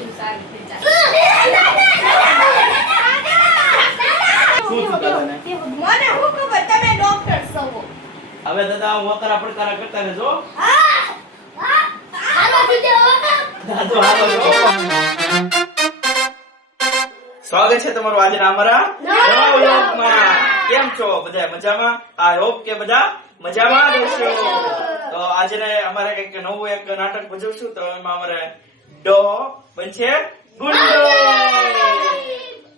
બધું સારું થઈ જાય. શું થયું દાદાને? મને હું ખબર તમે ડોક્ટર છો. હવે દાદા વોકરા પડકારા કરતા રહેજો. દાદુ હાલો છો. સ્વાગત છે તમારું આજના અમારા નવા વ્લોગમાં. કેમ છો બધા મજામાં? આઈ હોપ કે બધા મજામાં રહેશો. તો આજે અમારે એક નવું એક નાટક ભજવશું. તો એમાં અમારે ડો બનશે ગુંડો.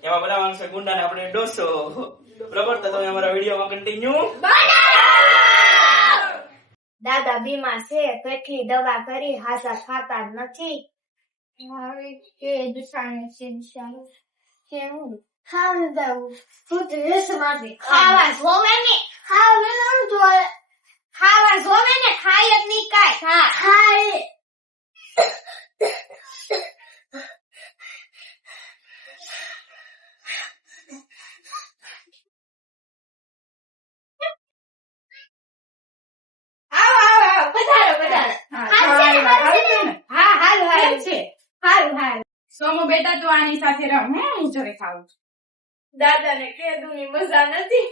એમાં બનાવવાનું છે ગુંડા ને આપણે ડોસો. બરાબર? તો તમે અમારા વિડીયોમાં કન્ટિન્યુ. દાદા બીમાર છે, કેટલી દવા કરી, હાથા ખાતા નથી. હવે કે દુસાને છે દુસાને કેવું ખાવાનું દઉં ફૂટ રેસ મારી ખાવા જોવે ને ખાવા ન જોવે ખાવા જોવે ને ખાય જ નહીં કાય ખાય સોમુ બેટા તું આની સાથે રમ. હું જોડે ખાવું છું. દાદા ને કેદું ની મજા નથી.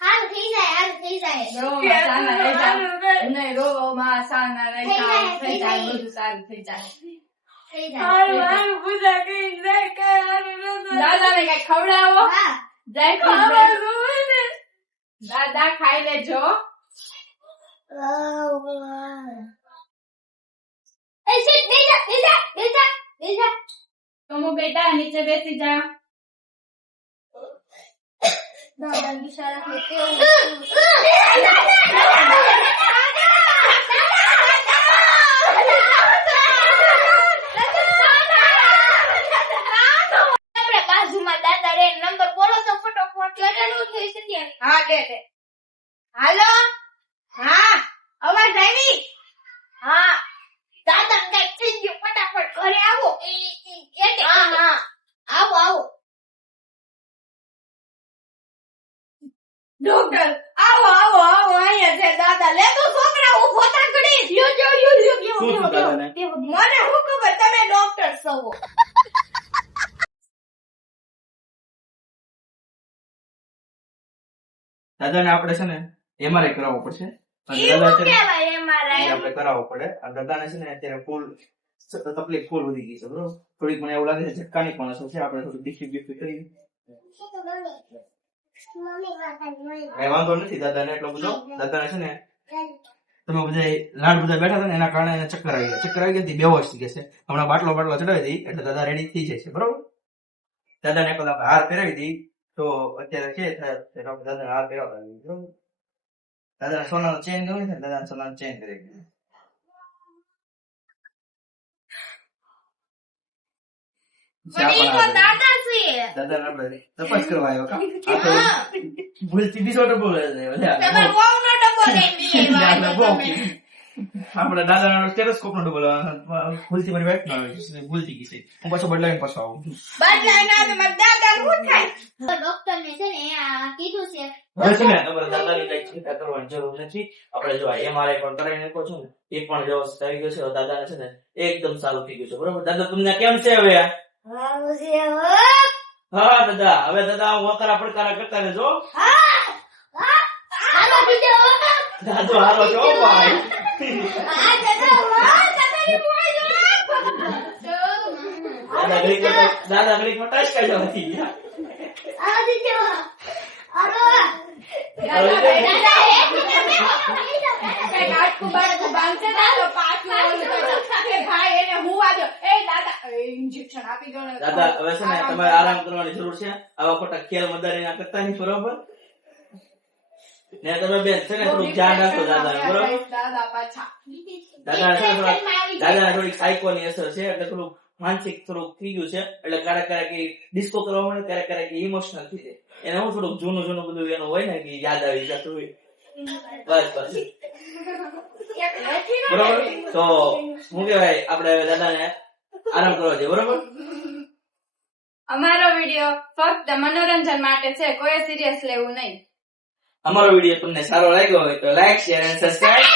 હાલ થઈ જાય રોવામાં સાના રહી જાવ. નહીં રોવામાં સાના રહી જાવ. થઈ જાય બધું સારું થઈ જાય. દાદાને કઈ ખવડાવો. દાદા ખાઈ લેજો. સોમુ બેટા નીચે બેસી જા. દાદા બિચારા કેવું બાજુમાં દાદા રે નંબર બોલો તો ફટોફટ લગાડવું થઈ શકે. હા દે હાલો. હા અવાજ આવી. હા દાદા કઈક થઈ ગયું, ફટાફટ ઘરે આવો. હા હા આવો આવો. ડોક્ટર આવો આવો આવો અહીંયા છે દાદા. લે તો છોકરા ઉભો થા ઘડી. લ્યો લ્યો લ્યો લ્યો શું થયું દાદાને? મને હું ખબર તમે ડોક્ટર છો. દાદાને આપણે છે ને એમઆરઆઈ કરાવવો પડશે. અને એવું દાદા અત્યારે કહેવાય એમઆરઆઈ. આપણે કરાવવો પડે. અને દાદાને છે ને અત્યારે ફૂલ તકલીફ ફૂલ વધી ગઈ છે. બરોબર? થોડીક મને એવું લાગે છે ઝટકાની પણ અસર છે. આપણે થોડું ડિસ્ટ્રીબ્યુટ કરી કઈ વાંધો નથી દાદાને એટલો બધો. દાદાને છે ને તમે બધા લાડ બધા બેઠા હતા ને એના કારણે એને ચક્કર આવી ગયા. ચક્કર આવી ગયા બેહોશ થઈ ગયા છે. હમણાં બાટલો ચડાવી દઈ એટલે દાદા રેડી થઈ જશે. બરોબર? દાદાને એક વખત હાર પહેરાવી દઈ તો અત્યારે છે દાદાને હાર પહેરાવતા આવી. બરોબર? દાદાને સોનાનો ચેન ગમે છે. દાદાને સોનાનો ચેન કરી દીધો. દાદા છે. દાદાને આપણે તપાસ કરવા આવ્યો કા? ભૂલથી બીજો ડબ્બો લઈ આવ્યો. તમારો બહુનો ડબ્બો લઈને આવ્યા તમે. આપણે દાદાનો સ્ટેથોસ્કોપ નો ડબ્બો ભૂલથી મારી વાઈફ નો ભૂલથી ગઈ છે. હું પાછો બદલાવીને પાછો આવું. બદલાઈને આવે મારા દાદા શું થાય? ડોક્ટર ને છે ને આ કીધું છે હવે છે ને તમારે દાદાની કઈ ચિંતા કરવાની જરૂર નથી. આપણે જો એમઆરઆઈ પણ કરાવી નાખો છો ને એ પણ વ્યવસ્થિત આવી ગયો છે. હવે દાદાને છે ને એકદમ સારું થઈ ગયું છે. બરોબર? દાદા તમને કેમ છે હવે? હા દાદા. હવે દાદા વકરા પડકારા કરતા રહેજો. દાદો હારો છો ભાઈ. દાદા ઘડી ફટાશ કઈ જવાથી ગયા. દાદા હવે છે ને તમારે આરામ કરવાની જરૂર છે. આવા ખોટા ખેલ મદારી કરતા નહીં. બરોબર ને? તમે બેન છે ને થોડુંક ધ્યાન રાખો દાદા. બરોબર? દાદા થોડીક સાયકોની અસર છે એટલે થોડુંક માનસિક થોડુંક થઈ ગયું છે. એટલે ક્યારેક ડિસ્કો કરવા મળે, ક્યારેક ઇમોશનલ થઈ જાય. એને હું થોડુંક જૂનું બધું એનું હોય ને કે યાદ આવી જતું હોય. બસ બરોબર? તો શું કેવાય આપણે દાદાને આરામ કરવા જોઈએ. બરોબર? અમારો વિડિયો ફક્ત મનોરંજન માટે છે, કોઈ સિરિયસ લેવું નહીં. અમારો વિડિયો તમને સારો લાગ્યો હોય તો લાઈક, શેર અને સબસ્ક્રાઇબ